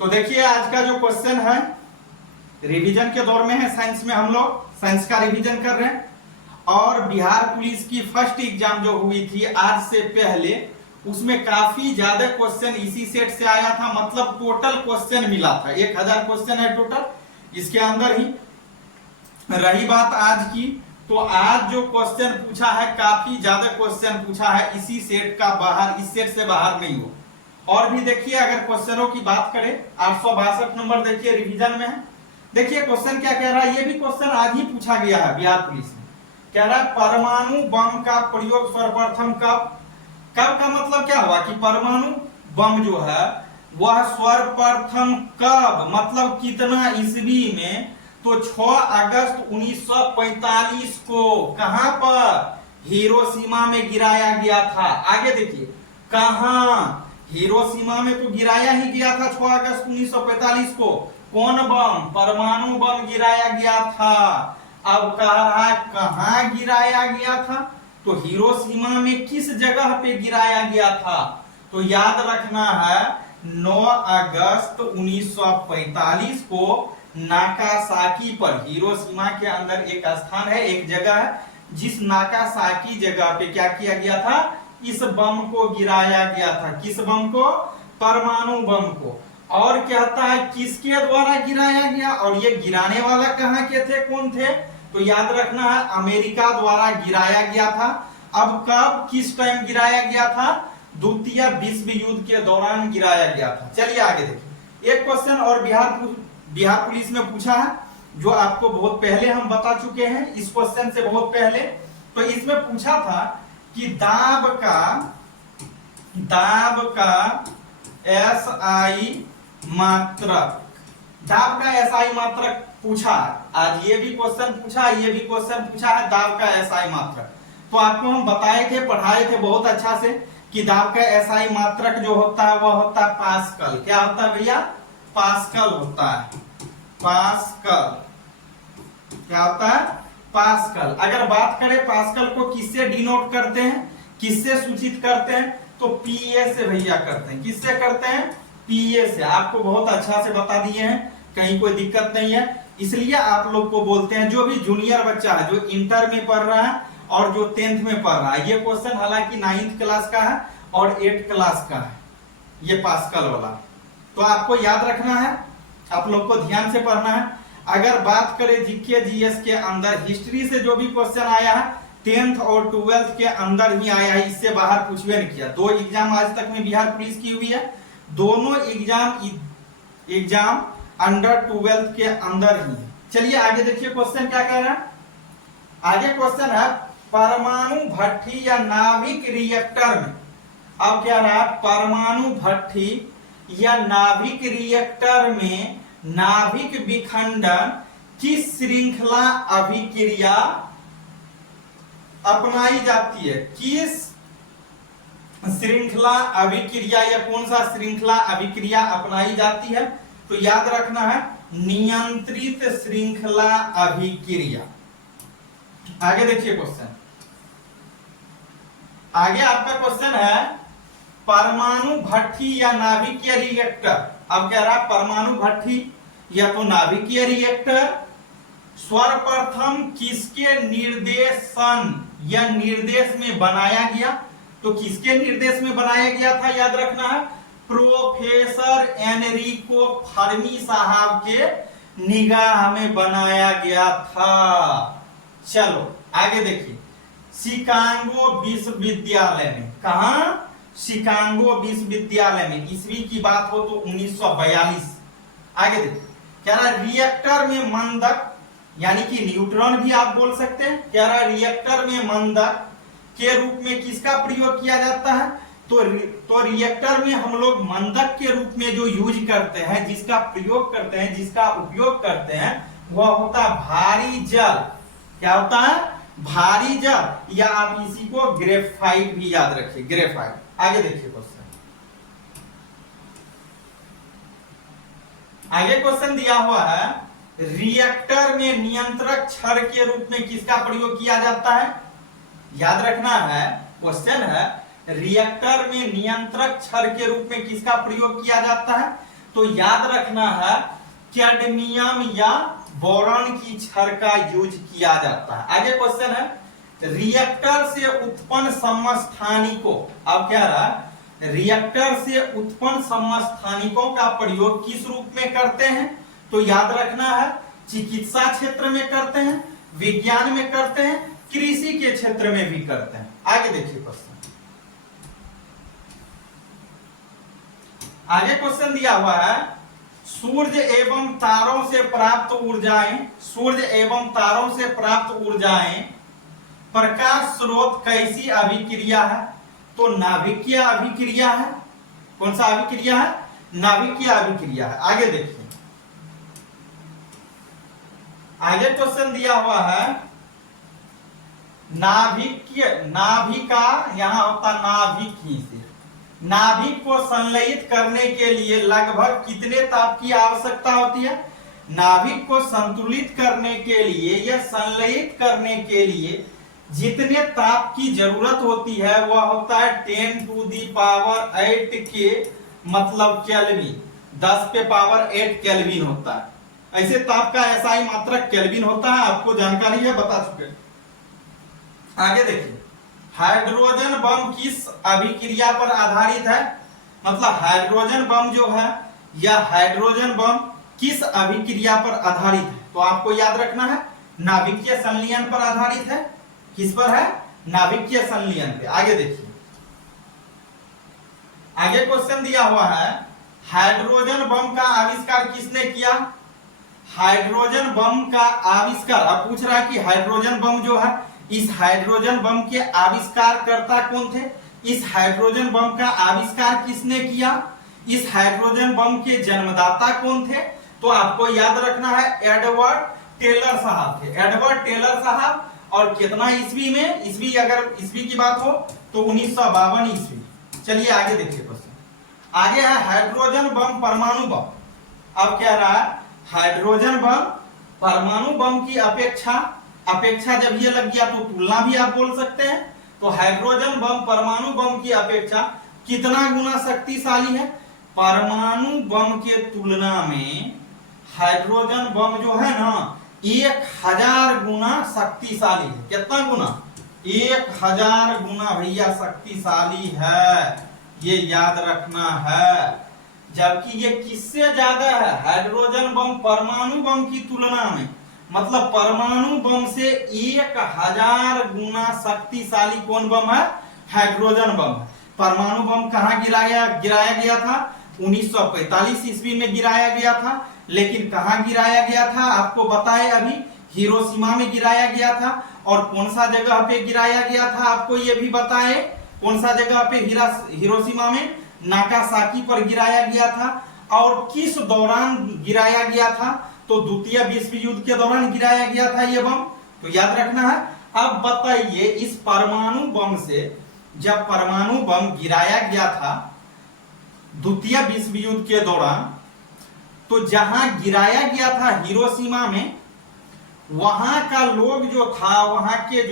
तो देखिए आज का जो क्वेश्चन है रिवीजन के दौर में है। साइंस में हम लोग साइंस का रिवीजन कर रहे हैं और बिहार पुलिस की फर्स्ट एग्जाम जो हुई थी आज से पहले, उसमें काफी ज्यादा क्वेश्चन इसी सेट से आया था। मतलब टोटल क्वेश्चन मिला था 1000 क्वेश्चन है टोटल इसके अंदर ही। रही बात आज की, तो आज जो क्वेश्चन पूछा है काफी ज्यादा क्वेश्चन पूछा है इसी सेट का बाहर, इस सेट से बाहर नहीं हो। और भी देखिए अगर क्वेश्चनों की बात करें 862 नंबर देखिए रिवीजन में है। देखिए क्वेश्चन क्या कह रहा है, ये भी क्वेश्चन आज ही पूछा गया है बिहार पुलिस में। कह रहा है परमाणु बम का प्रयोग सर्वप्रथम कब का मतलब क्या हुआ कि परमाणु बम जो है वह सर्वप्रथम कब मतलब कितना ईस्वी में, तो 6 अगस्त 1945 को कहां पर, हिरोशिमा में गिराया गया था। आगे देखिए कहां, हिरोशिमा में तो गिराया ही गया था 6 अगस्त 1945 को। कौन बम, परमाणु बम गिराया गया था। अब कह रहा है कहां गिराया गया था, तो हिरोशिमा में किस जगह पे गिराया गया था। तो याद रखना है 9 अगस्त 1945 को नाकासाकी पर, हिरोशिमा के अंदर एक स्थान है, एक जगह है जिस नाकासाकी जगह पे क्या किया गया था, इस बम को गिराया गया था। किस बम को, परमाणु बम को। और कहता है किसके द्वारा गिराया गया, और ये गिराने वाला कहां के थे, कौन थे, तो याद रखना है अमेरिका द्वारा गिराया गया था। अब कब किस टाइम गिराया गया था, द्वितीय विश्व युद्ध के दौरान गिराया गया था। चलिए आगे देखिए एक क्वेश्चन और बिहार पुलिस में पूछा है जो आपको बहुत पहले हम बता चुके हैं, इस क्वेश्चन से बहुत पहले। तो इसमें पूछा था कि दाब का एसआई मात्रक, दाब का एसआई मात्रक पूछा। आज ये भी क्वेश्चन पूछा, ये भी क्वेश्चन पूछा है दाब का एसआई मात्रक। तो आपको हम बताए थे, पढ़ाए थे बहुत अच्छा से कि दाब का एसआई मात्रक जो होता है वह होता है पास्कल। क्या होता है भैया, पास्कल होता है। पास्कल क्या होता है, पास्कल। अगर बात करें पास्कल को किससे डिनोट करते हैं, किससे सूचित करते हैं, तो पीए से भैया करते हैं। किससे करते हैं, पीए से। आपको बहुत अच्छा से बता दिए हैं, कहीं कोई दिक्कत नहीं है। इसलिए आप लोग को बोलते हैं जो भी जूनियर बच्चा है, जो इंटर में पढ़ रहा है और जो 10th में पढ़ रहा है, ये क्वेश्चन हालांकि 9th क्लास का है और 8th क्लास का है, ये पास्कल वाला। तो आपको याद रखना है, आप लोग को ध्यान से पढ़ना है। अगर बात करें जीके जीएस के अंदर हिस्ट्री से जो भी क्वेश्चन आया है 10th और 12th के अंदर ही आया है, इससे बाहर कुछ भी नहीं किया। 2 एग्जाम आज तक में बिहार पुलिस की हुई है, दोनों एग्जाम अंडर 12th के अंदर ही है। चलिए आगे देखिए क्वेश्चन क्या कह रहा है। आगे क्वेश्चन है परमाणु भट्ठी या नाभिक रिएक्टर में। अब क्या रहा, परमाणु भट्ठी या नाभिक रिएक्टर में नाभिक विखंडन किस श्रृंखला अभिक्रिया अपनाई जाती है। किस श्रृंखला अभिक्रिया या कौन सा श्रृंखला अभिक्रिया अपनाई जाती है, तो याद रखना है नियंत्रित श्रृंखला अभिक्रिया। आगे देखिए क्वेश्चन, आगे आपका क्वेश्चन है परमाणु भट्ठी या नाभिकीय रिएक्टर। अब कह रहा है परमाणु भट्ठी या तो नाभिकीय रिएक्टर सर्वप्रथम किसके निर्देशन या निर्देश में बनाया गया, तो किसके निर्देश में बनाया गया था, याद रखना है प्रोफेसर एनरिको फर्मी साहब के निगाह में बनाया गया था। चलो आगे देखिए शिकागो विश्वविद्यालय में, कहा, शिकागो विश्वविद्यालय में। ईस्वी की बात हो तो 1942। आगे देखिए क्या रहा, रिएक्टर में मंदक यानी कि न्यूट्रॉन भी आप बोल सकते हैं। क्या रहा, रिएक्टर में मंदक के रूप में किसका प्रयोग किया जाता है, तो रिएक्टर में हम लोग मंदक के रूप में जो यूज करते हैं, जिसका प्रयोग करते हैं, जिसका उपयोग करते हैं, वह होता है भारी जल। क्या होता है, भारी जल, या आप इसी को ग्रेफाइट भी याद रखिए, ग्रेफाइट। आगे देखिए क्वेश्चन, आगे क्वेश्चन दिया हुआ है रिएक्टर में नियंत्रक छड़ के रूप में किसका प्रयोग किया जाता है। याद रखना है क्वेश्चन है रिएक्टर में नियंत्रक छड़ के रूप में किसका प्रयोग किया जाता है, तो याद रखना है कैडमियम या बोरॉन की छड़ का यूज किया जाता है। आगे क्वेश्चन है रिएक्टर से उत्पन्न समस्थानिकों, अब क्या रहा, रिएक्टर से उत्पन्न समस्थानिकों का प्रयोग किस रूप में करते हैं? तो याद रखना है चिकित्सा क्षेत्र में करते हैं, विज्ञान में करते हैं, कृषि के क्षेत्र में भी करते हैं। आगे देखिए क्वेश्चन, आगे क्वेश्चन दिया हुआ है सूर्य एवं तारों से प्राप्त ऊर्जाएं, सूर्य एवं तारों से प्राप्त ऊर्जाएं प्रकाश स्रोत कैसी अभिक्रिया है? तो नाभिकीय अभिक्रिया है। कौन सा अभिक्रिया है? नाभिकीय अभिक्रिया है। आगे देखिए, आगे क्वेश्चन दिया हुआ है नाभिकीय, नाभिका यहां होता नाभिक ही से, नाभिक को संलयित करने के लिए लगभग कितने ताप की आवश्यकता होती है? नाभिक को संतुलित करने के लिए या संलयित करने के लिए जितने ताप की जरूरत होती है वह होता है 10 टू दी पावर 8 के मतलब केल्विन, 10 पे पावर 8 केल्विन होता है। ऐसे ताप का SI मात्रक केल्विन होता है, आपको जानकारी है, बता चुके। आगे देखिए, हाइड्रोजन बम किस अभिक्रिया पर आधारित है? मतलब हाइड्रोजन बम जो है या हाइड्रोजन बम किस अभिक्रिया पर आधारित है? तो आपको याद रखना है नाभिकीय संलयन पर आधारित है। किस पर है? नाभिकीय संलयन पे। आगे देखिए, आगे क्वेश्चन दिया हुआ है हाइड्रोजन बम का आविष्कार किसने किया? हाइड्रोजन बम का आविष्कार, अब पूछ रहा है कि हाइड्रोजन बम जो है, इस हाइड्रोजन बम के आविष्कारकर्ता कौन थे? इस हाइड्रोजन बम का आविष्कार किसने किया? इस हाइड्रोजन बम के जन्मदाता कौन थे? तो आपको याद रखना है एडवर्ड टेलर साहब थे। एडवर्ड टेलर साहब, और कितना ईस्वी में? ईस्वी, अगर ईस्वी की बात हो तो 1952 ईस्वी। चलिए आगे देखिए क्वेश्चन। आगे है हाइड्रोजन बम परमाणु बम। अब कह रहा है हाइड्रोजन बम परमाणु बम की अपेक्षा जब ये लग गया तो तुलना भी आप बोल सकते हैं। तो हाइड्रोजन बम परमाणु बम की अपेक्षा कितना गुना शक्तिशाली है? परमाणु बम के तुलना में हाइड्रोजन बम जो है ना 1000 गुना शक्तिशाली है। कितना गुना? 1000 गुना भैया शक्तिशाली है, ये याद रखना है। जबकि ये किससे ज्यादा है? हाइड्रोजन बम परमाणु बम की तुलना में, मतलब परमाणु बम से 1000 गुना शक्तिशाली कौन बम है? Hydrogen bomb. परमाणु बम कहां गिराया गया था? 1945 ईस्वी में गिराया गया था। लेकिन कहां गिराया गया था आपको बताए अभी, हिरोशिमा में गिराया गया था। और कौन सा जगह पे गिराया गया था आपको ये भी बताए, कौन सा जगह पे? हिरोशिमा में नागासाकी पर गिराया गया था। और किस दौरान गिराया गया था? तो द्वितीय विश्व युद्ध के दौरान गिराया गया था ये बम, तो याद रखना है। अब बताइए इस परमाणु बम से, जब परमाणु बम गिराया गया था द्वितीय विश्व युद्ध के दौरान, तो जहां गिराया गया था हिरोशिमा में, वहां का लोग जो था, वहां के जो